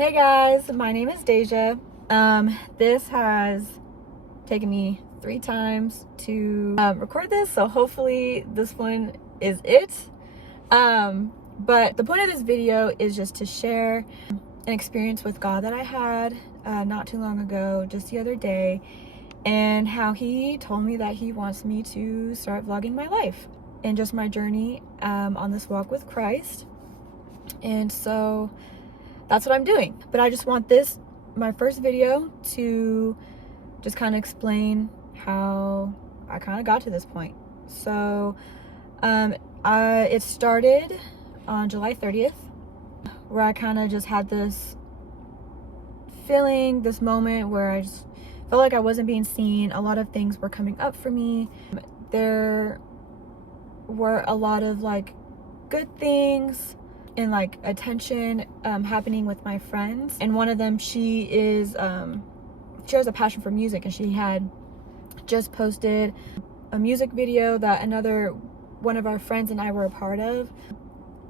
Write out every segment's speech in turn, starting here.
Hey guys, my name is Deja. This has taken me 3 times to record this, so hopefully this one is it. But the point of this video is just to share an experience with God that I had not too long ago, just the other day, and how he told me that he wants me to start vlogging my life and just my journey on this walk with Christ. And so that's what I'm doing. But I just want my first video, to just kind of explain how I kind of got to this point. So it started on July 30th, where I kind of just had this feeling, this moment where I just felt like I wasn't being seen. A lot of things were coming up for me. There were a lot of like good things and like attention happening with my friends, and one of them, she has a passion for music, and she had just posted a music video that one of our friends and I were a part of,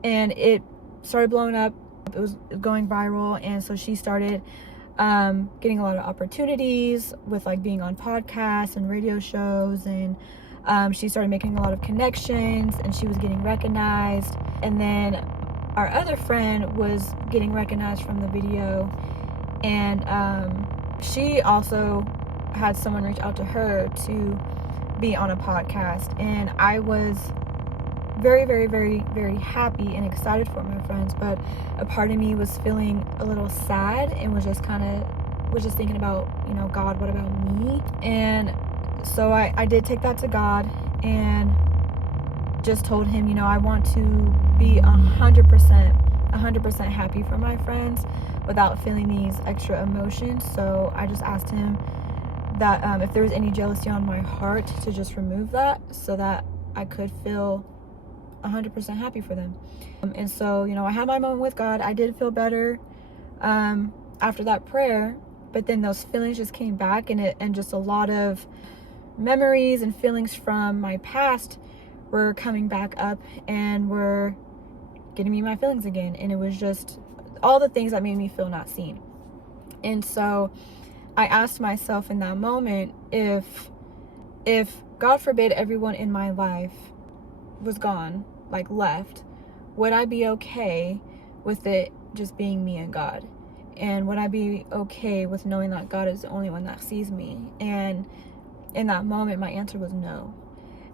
and it started blowing up. It was going viral, and so she started getting a lot of opportunities with like being on podcasts and radio shows, and she started making a lot of connections, and she was getting recognized. And then our other friend was getting recognized from the video, and she also had someone reach out to her to be on a podcast. And I was very, very, very, very happy and excited for my friends, but a part of me was feeling a little sad and was just thinking about, God, what about me? And so I did take that to God and just told him, I want to be 100% happy for my friends without feeling these extra emotions. So I just asked him that if there was any jealousy on my heart, to just remove that, so that I could feel 100% happy for them. And so, I had my moment with God. I did feel better after that prayer, but then those feelings just came back, and just a lot of memories and feelings from my past were coming back up and were getting me my feelings again. And it was just all the things that made me feel not seen. And so I asked myself in that moment, if God forbid everyone in my life was gone, like left, would I be okay with it just being me and God? And would I be okay with knowing that God is the only one that sees me? And in that moment, my answer was no.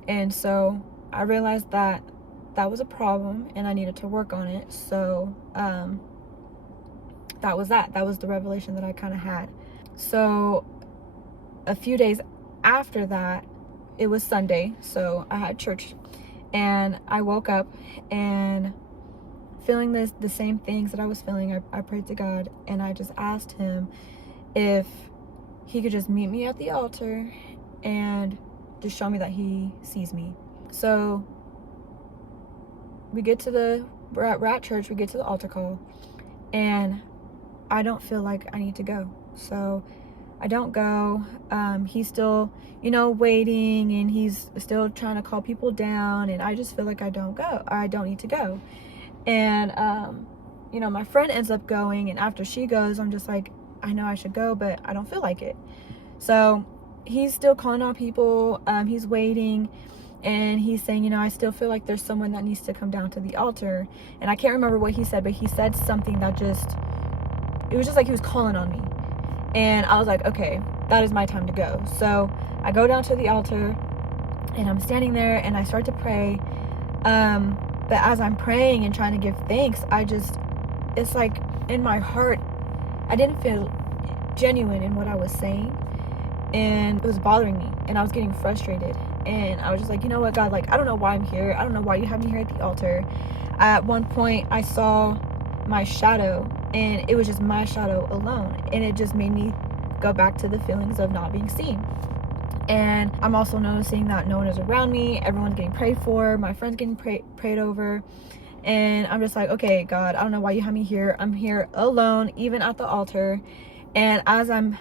And so I realized that was a problem and I needed to work on it. So that was the revelation that I kind of had. So a few days after that, it was Sunday, so I had church, and I woke up and feeling the same things that I was feeling. I prayed to God, and I just asked him if he could just meet me at the altar and just show me that he sees me. So we're at church, we get to the altar call, and I don't feel like I need to go. So I don't go. He's still, waiting, and he's still trying to call people down, and I just feel like I don't need to go. And my friend ends up going, and after she goes, I'm just like, I know I should go, but I don't feel like it. So he's still calling out people. He's waiting, and he's saying, I still feel like there's someone that needs to come down to the altar. And I can't remember what he said, but he said something that it was just like he was calling on me. And I was like, okay, that is my time to go. So I go down to the altar, and I'm standing there, and I start to pray. But as I'm praying and trying to give thanks, it's like in my heart, I didn't feel genuine in what I was saying. And it was bothering me, and I was getting frustrated. And I was just like, you know what, God, like, I don't know why I'm here. I don't know why you have me here at the altar. At one point, I saw my shadow, and it was just my shadow alone. And it just made me go back to the feelings of not being seen. And I'm also noticing that no one is around me. Everyone's getting prayed for. My friend's getting prayed over. And I'm just like, okay, God, I don't know why you have me here. I'm here alone, even at the altar. And as I'm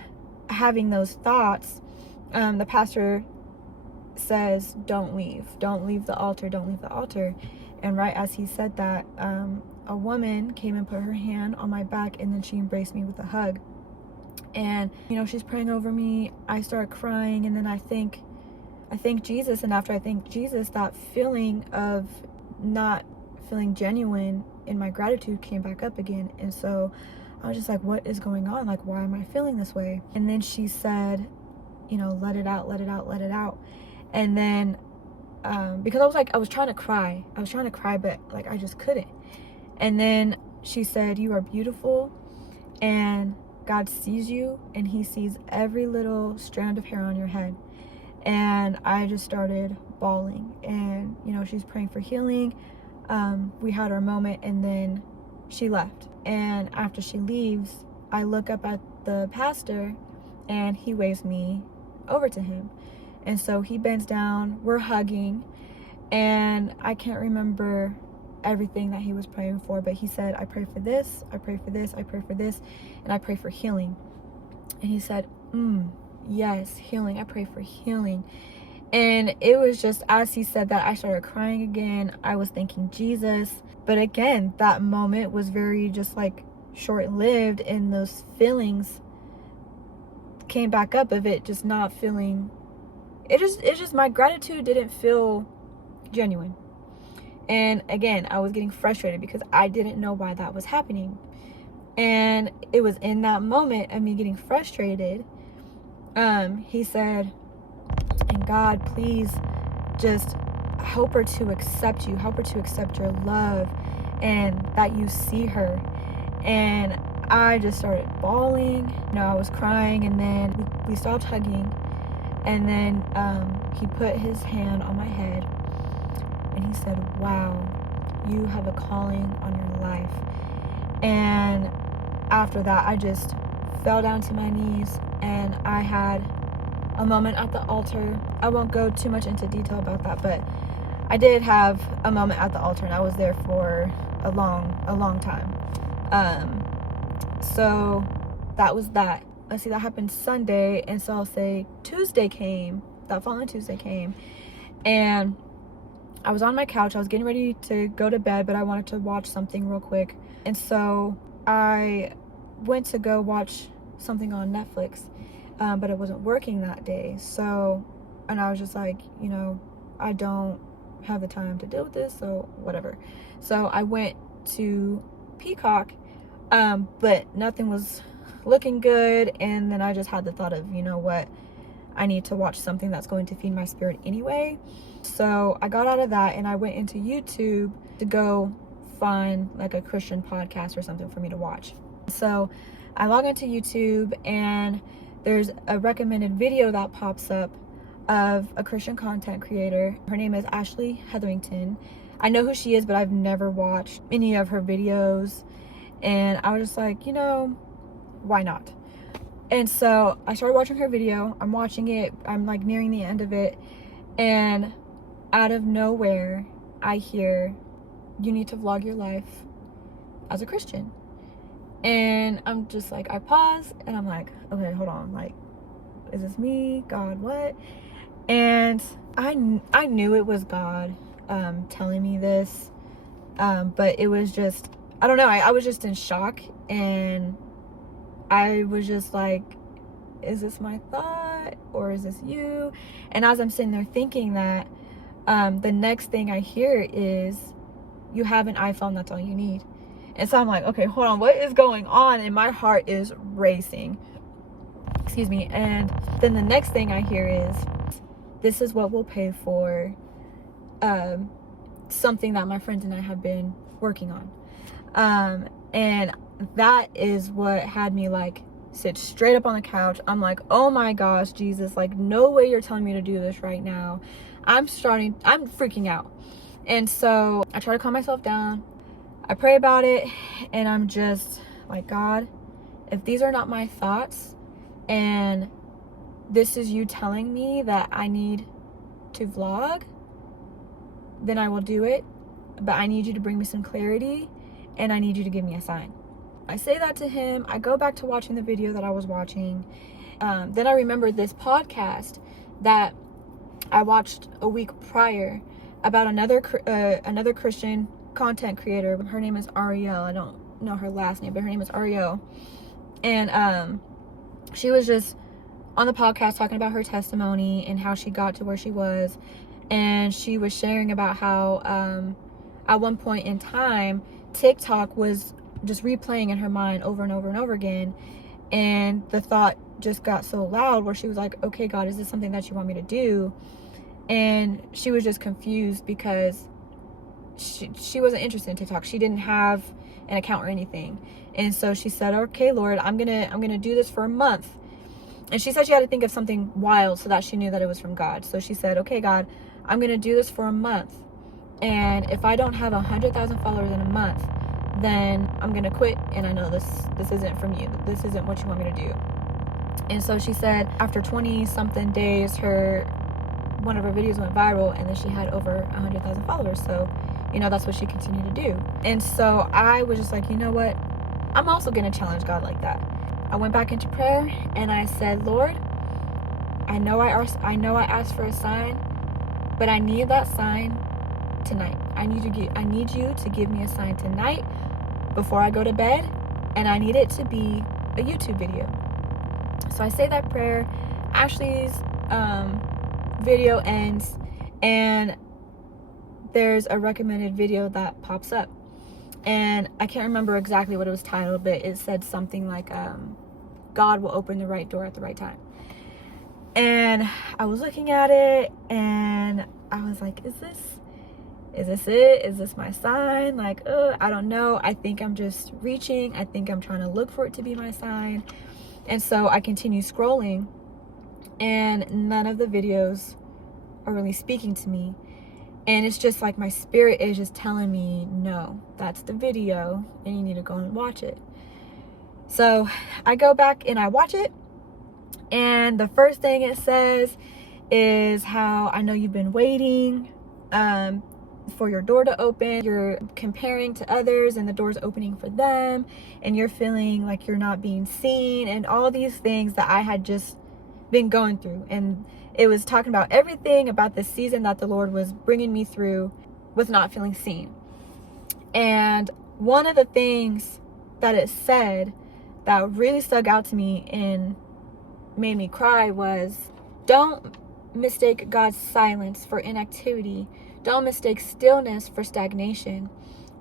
having those thoughts, the pastor says, don't leave the altar. And right as he said that, a woman came and put her hand on my back, and then she embraced me with a hug. And, you know, she's praying over me. I start crying, and then I thank Jesus. And after I thank Jesus, that feeling of not feeling genuine in my gratitude came back up again. And so I was just like, what is going on? Like, why am I feeling this way? And then she said, you know, let it out, let it out, let it out. And then, because I was trying to cry, but like, I just couldn't. And then she said, you are beautiful, and God sees you, and he sees every little strand of hair on your head. And I just started bawling. And, you know, she's praying for healing. We had our moment, and then she left. And after she leaves, I look up at the pastor, and he waves me over to him. And so he bends down, we're hugging, and I can't remember everything that he was praying for, but he said, I pray for this, I pray for this, I pray for this, and I pray for healing. And he said, yes, healing, I pray for healing. And it was just, as he said that, I started crying again. I was thanking Jesus. But again, that moment was very just like short-lived, and those feelings came back up of it just not feeling, it just my gratitude didn't feel genuine. And again, I was getting frustrated because I didn't know why that was happening. And it was in that moment of me getting frustrated, he said, and God, please just help her to accept you, help her to accept your love, and that you see her. And I just started bawling. You know, I was crying, and then we stopped hugging. And then he put his hand on my head, and he said, wow, you have a calling on your life. And after that, I just fell down to my knees, and I had a moment at the altar. I won't go too much into detail about that, but I did have a moment at the altar, and I was there for a long time. So that was that. Let's see, that happened Sunday, and so I'll say Tuesday came, that following Tuesday came, and I was on my couch. I was getting ready to go to bed, but I wanted to watch something real quick. And so I went to go watch something on Netflix, but it wasn't working that day. So, and I was just like, you know, I don't have the time to deal with this, so whatever. So I went to Peacock, but nothing was looking good. And then I just had the thought of, you know what, I need to watch something that's going to feed my spirit anyway. So I got out of that, and I went into YouTube to go find like a Christian podcast or something for me to watch. So I log into YouTube, and there's a recommended video that pops up of a Christian content creator. Her name is Ashley Hetherington. I know who she is, but I've never watched any of her videos. And I was just like, you know, why not? And so I started watching her video. I'm watching it. I'm like nearing the end of it. And out of nowhere, I hear, you need to vlog your life as a Christian. And I'm just like, I pause, and I'm like, okay, hold on. Like, is this me? God, what? And I knew it was God telling me this. But it was just, I don't know. I was just in shock, and I was just like, is this my thought, or is this you? And as I'm sitting there thinking that, the next thing I hear is, you have an iPhone, that's all you need. And so I'm like, okay, hold on, what is going on? And my heart is racing. Excuse me. And then the next thing I hear is, this is what we'll pay for something that my friends and I have been working on. And that is what had me like sit straight up on the couch. I'm like, oh my gosh, Jesus, like, no way you're telling me to do this right now. I'm freaking out. And so I try to calm myself down. I pray about it, and I'm just like, God, if these are not my thoughts, and this is you telling me that I need to vlog, then I will do it. But I need you to bring me some clarity, and I need you to give me a sign. I say that to him. I go back to watching the video that I was watching. Then I remember this podcast that I watched a week prior about another Christian content creator. Her name is Ariel. I don't know her last name, but her name is Ariel. And she was just on the podcast talking about her testimony and how she got to where she was. And she was sharing about how at one point in time, TikTok was just replaying in her mind over and over and over again. And the thought just got so loud where she was like, okay, God, is this something that you want me to do? And she was just confused because she wasn't interested in TikTok. She didn't have an account or anything. And so she said, okay, Lord, I'm gonna do this for a month. And she said she had to think of something wild so that she knew that it was from God. So she said, okay, God, I'm gonna do this for a month. And if I don't have 100,000 followers in a month, then I'm gonna quit. And I know this isn't from you. This isn't what you want me to do. And so she said after 20 something days, one of her videos went viral, and then she had over 100,000 followers. So, you know, that's what she continued to do. And so I was just like, you know what? I'm also gonna challenge God like that. I went back into prayer and I said, Lord, I know I asked for a sign, but I need that sign tonight. I need you to give me a sign tonight before I go to bed, and I need it to be a YouTube video. So I say that prayer. Ashley's video ends, and there's a recommended video that pops up, and I can't remember exactly what it was titled, but it said something like God will open the right door at the right time. And I was looking at it and I was like, is this it? Is this my sign? Like, I don't know. I think I'm just reaching. I think I'm trying to look for it to be my sign. And so I continue scrolling, and none of the videos are really speaking to me. And it's just like my spirit is just telling me, no, that's the video and you need to go and watch it. So I go back and I watch it, and the first thing it says is how I know you've been waiting for your door to open. You're comparing to others and the door's opening for them, and you're feeling like you're not being seen, and all these things that I had just been going through. And it was talking about everything about the season that the Lord was bringing me through with not feeling seen. And one of the things that it said that really stuck out to me and made me cry was, don't mistake God's silence for inactivity. Don't mistake stillness for stagnation.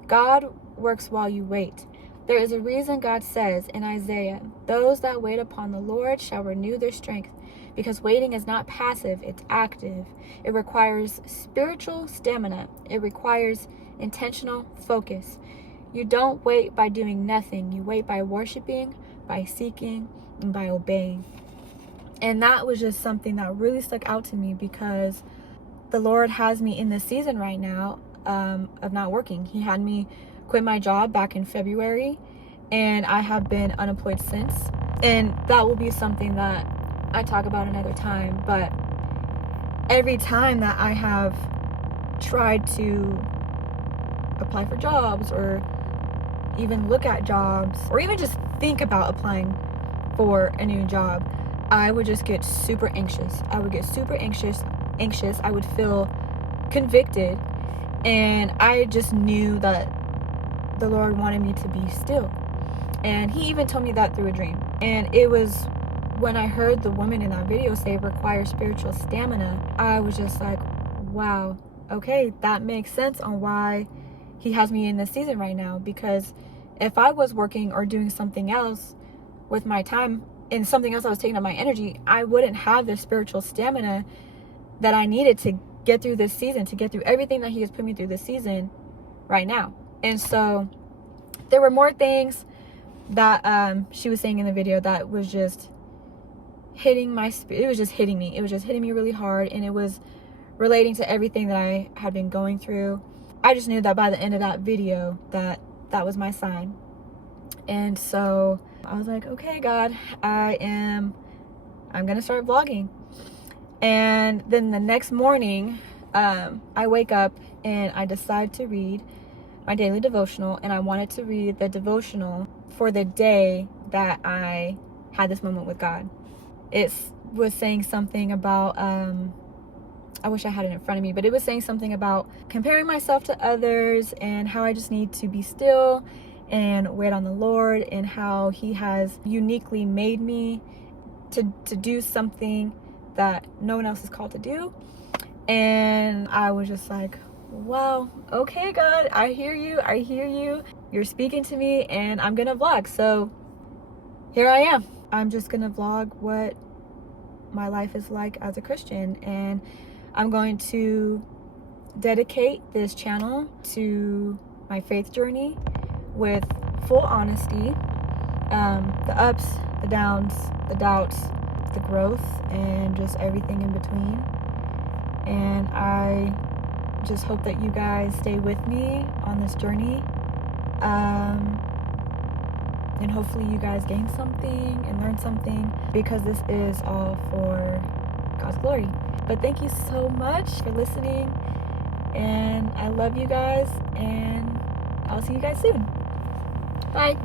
God works while you wait. There is a reason God says in Isaiah, those that wait upon the Lord shall renew their strength, because waiting is not passive, it's active. It requires spiritual stamina. It requires intentional focus. You don't wait by doing nothing. You wait by worshiping, by seeking, and by obeying. And that was just something that really stuck out to me, because the Lord has me in this season right now of not working. He had me quit my job back in February, and I have been unemployed since. And that will be something that I talk about another time. But every time that I have tried to apply for jobs, or even look at jobs, or even just think about applying for a new job, I would just get super anxious. I would get super anxious. I would feel convicted, and I just knew that the Lord wanted me to be still. And he even told me that through a dream. And it was when I heard the woman in that video say require spiritual stamina, I was just like, wow, okay, that makes sense on why he has me in this season right now. Because if I was working or doing something else with my time, and something else that was taking up my energy, I wouldn't have the spiritual stamina that I needed to get through this season, to get through everything that he has put me through this season right now. And so there were more things that she was saying in the video that was just hitting my spirit. It was just hitting me. It was just hitting me really hard, and it was relating to everything that I had been going through. I just knew that by the end of that video that was my sign. And so I was like, okay, God, I'm gonna start vlogging. And then the next morning, I wake up and I decide to read my daily devotional, and I wanted to read the devotional for the day that I had this moment with God. It was saying something about I wish I had it in front of me, but it was saying something about comparing myself to others and how I just need to be still and wait on the Lord, and how he has uniquely made me to do something that no one else is called to do. And I was just like, wow, okay, God, I hear you, you're speaking to me, and I'm gonna vlog. So here I am. I'm just gonna vlog what my life is like as a Christian, and I'm going to dedicate this channel to my faith journey with full honesty, the ups, the downs, the doubts, the growth, and just everything in between. And I just hope that you guys stay with me on this journey, and hopefully you guys gain something and learn something, because this is all for God's glory. But thank you so much for listening, and I love you guys, and I'll see you guys soon. Bye.